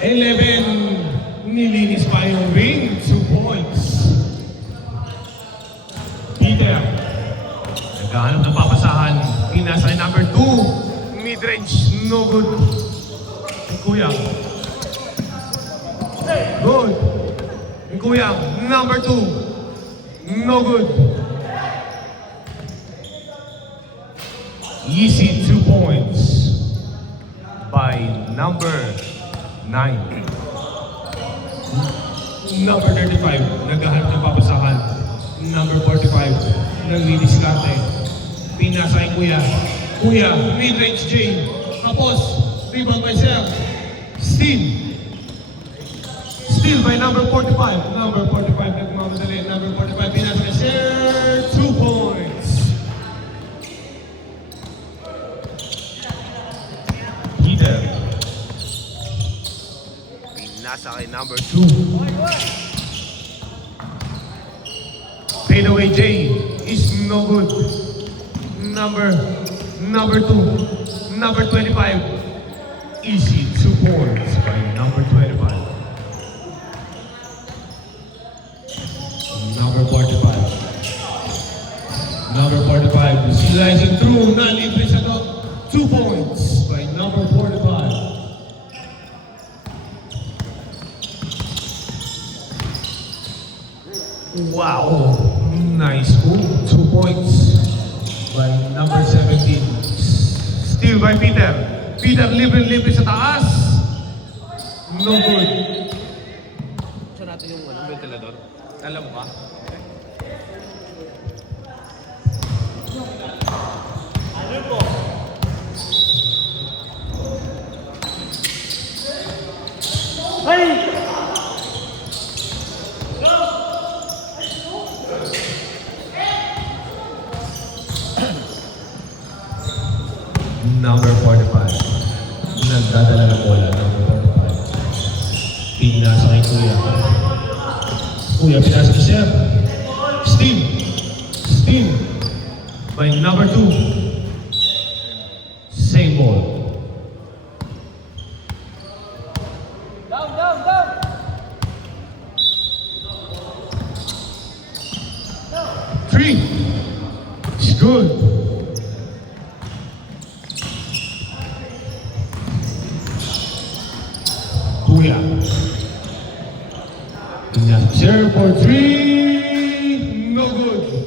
11, nilinis pa yung ring, 2 points. Peter, naghahanap ng papasahan, pinasa kay number 2, mid-range, no good. Kuya. Good. Kuya, number 2, no good. Easy 2 points by number 9. Number 35, naghahanap ng papasahan. Number 45, nagdidiskarte. Pinasa kay Kuya. Kuya, mid-range J. Tapos, rebound by Sir. Steal by number 45. Number 45, nagmamadali. Number 45, pinasa kay Sir. 2 points. Peter. Pinasa kay number 2. Fadeaway J is no good. Number 2. Number 25. Easy 2 points by number 25. Number 45. Number 45. Slicing through. Nalibre sa to. 2 points by number 45. Wow. Nice move. 2 points by number 17. Steal by Peter. Peter libre sa taas. No good. Saan natin yung ventilador? Alam mo ba? Number 45. Nagdadala ng bola. Number 45. Pinasa kay Kuya. Kuya, pinasa kay Sir. Steal. By number 2. Same ball. Down. 3. It's good. Kuya. Sir for 3. No good.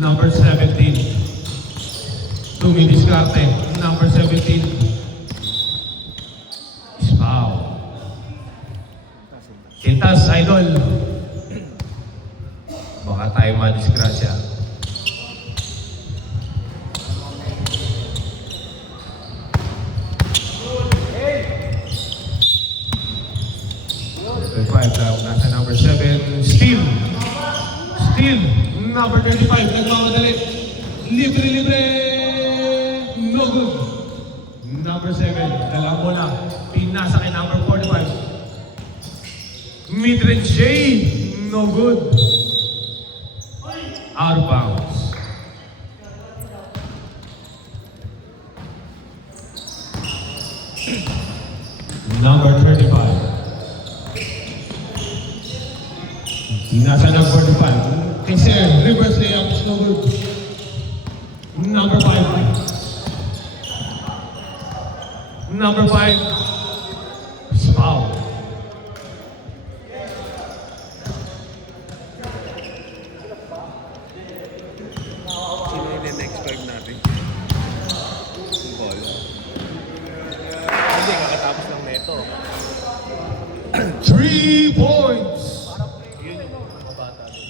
Number 17. Tumidiskarte. Number 17. Is foul. Kintas, idol. Baka tayo madisgrasya. Nasa number 7, Steal. Number 35, nagmamadali. Libre. No good. Number 7, dalang bola. Pinasa kay number 45. Midrange J, no good. Out of bounds. Number 35. Nasa number 45. Kay Sir, reverse layup is no good. Number 5. Number 5. Is foul. Sino yung in-expect natin? Yung ball. Hindi, kakatapos lang neto. 3 points. Yun yung mga bata doon.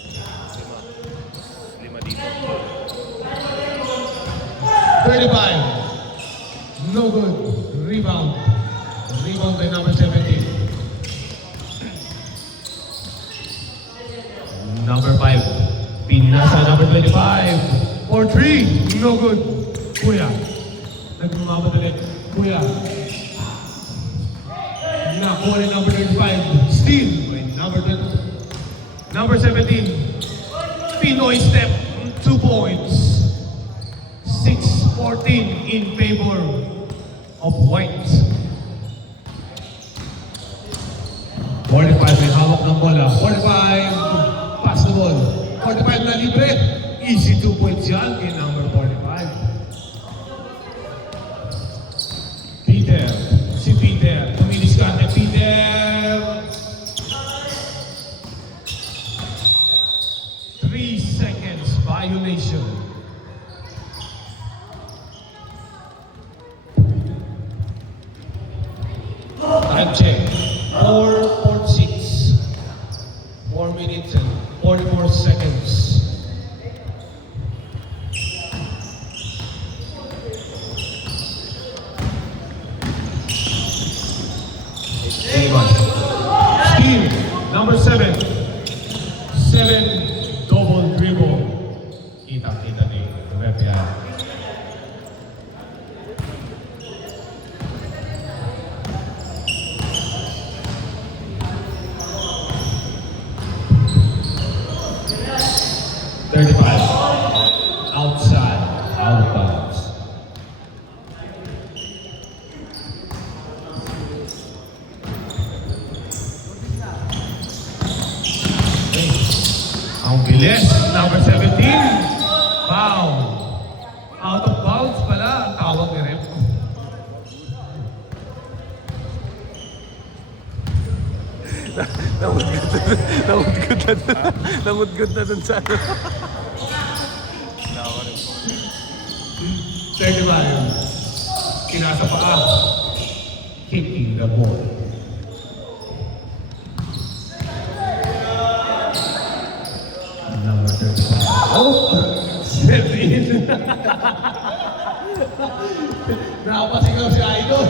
Lima dito. 35. No good. Rebound by number 17. Number 5. Pinasa number 25. For 3. No good. Kuya. Nagmamadali. Kuya. Nakuha ni number 35. Steal by number 20. Number 17. Pinoy step. 2 points. 6-14 in favor of white. 45 may hawak ng bola. 45, pass the ball. 45 na libre. Easy 2 points yan kay number 45. Peter. Si Peter. Tumidiskarte. Peter. 3 seconds violation. Time check. 4:46. 4 minutes and 44 seconds. Anyone? Steve, number 7. 7 double dribble. Kita ni Rep yan. Outside, out of bounds. Ang bilis, number 17. Foul. Out of bounds pala ang tawag ni Rep. Namudgod na dun sa ano. 35. Kinasa paa. Kicking the ball. Number 35. Oh! 7. Nakapasigaw si Idol.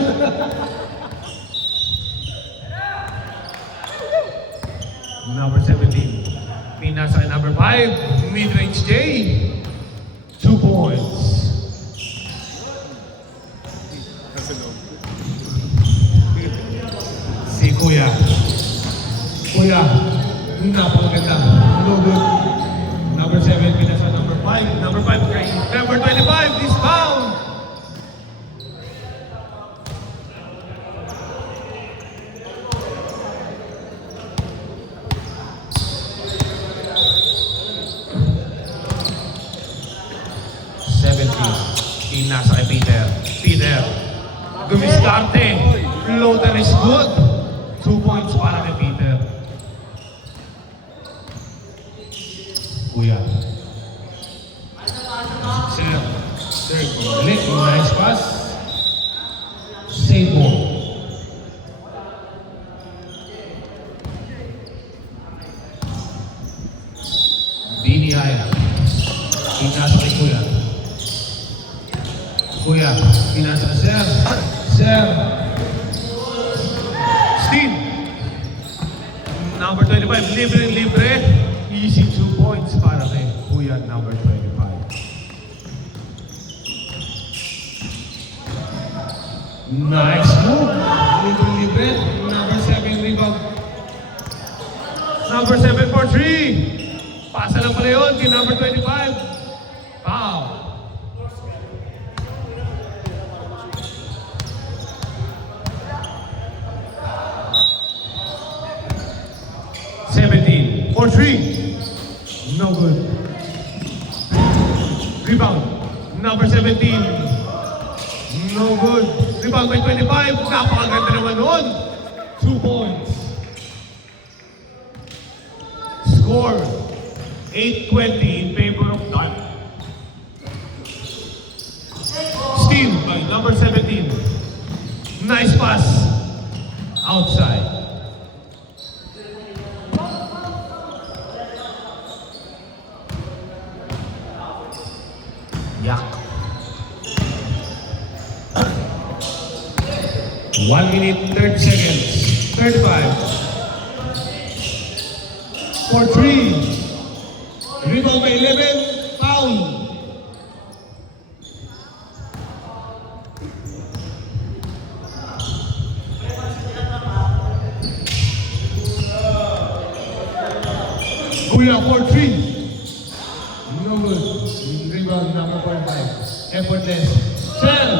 Number 17. Pinasa kay number 5. Mid-range J. 2 points. Nasa loob. Si Kuya. Kuya, napakaganda. No good. Number 7, pinasa number 5. Number 5 kay number 25, is found. Nasa kay Peter. Peter. Dumiskarte. Floater is good. 2 points para kay Peter. Kuya. Sir. Sir, ulit. Nice pass. Save ball. Dini Aya. Inasa kay Kuya. Kuya, pinasa Sir. Sir. Steve. Number 25, libre. Easy 2 points para kay Kuya, number 25. Nice move. Libre. Number 7, rebound. Number 7 for 3. Pasa lang pala yun kay number 25. Foul. For 3. No good. Rebound. Number 17. No good. Rebound by 25. Napakaganda naman nun. 2 points. Score. 8-20 in favor of Dart. Steal by number 17. Nice pass. Outside. Yak. 1 minute, 30 seconds. 35. For 3. Rebound by 11. Foul. Kuya for 3. No good. Rebound number 45. Effortless. Sell.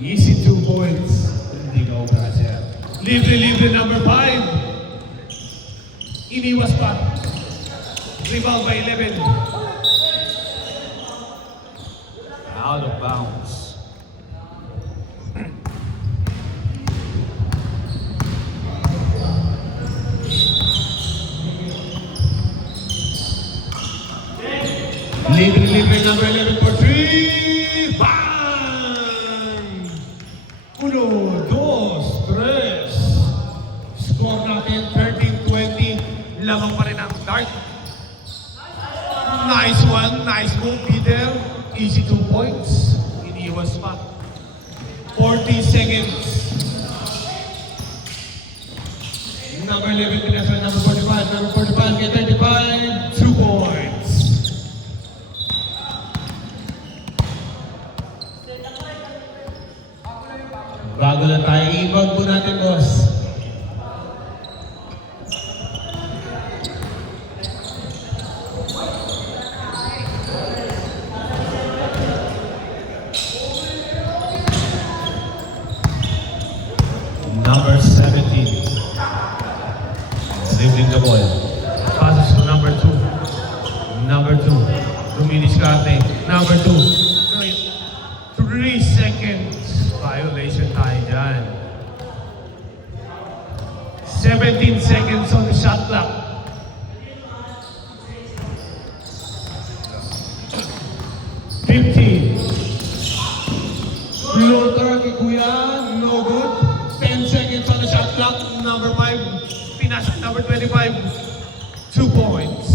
Easy 2 points. Hindi ka ubrasya. Libre number 5. Iniwas pa. Rebound by 11. Out of bounds. Libre number 11 for 3. Bang! 1, 2, 3. Score natin 13-20. Lamang pa rin ang dart. Nice one. Nice move, Peter. Easy 2 points. Iniwas pa. 40 seconds. Number 11, pinasa number 45. Number 45, get 35. 2 points. Bago na tayo, ibag po natin, boss. Number 17. Dribbling the ball. Passes to number 2. Number 2. Dumidiskarte. Number 2. 3 seconds. Violation tayo dyan. 17 seconds on the shot clock. Floater kay Kuya, no good. 10 seconds on the shot clock. Number 5, Pinas, number 25. 2 points.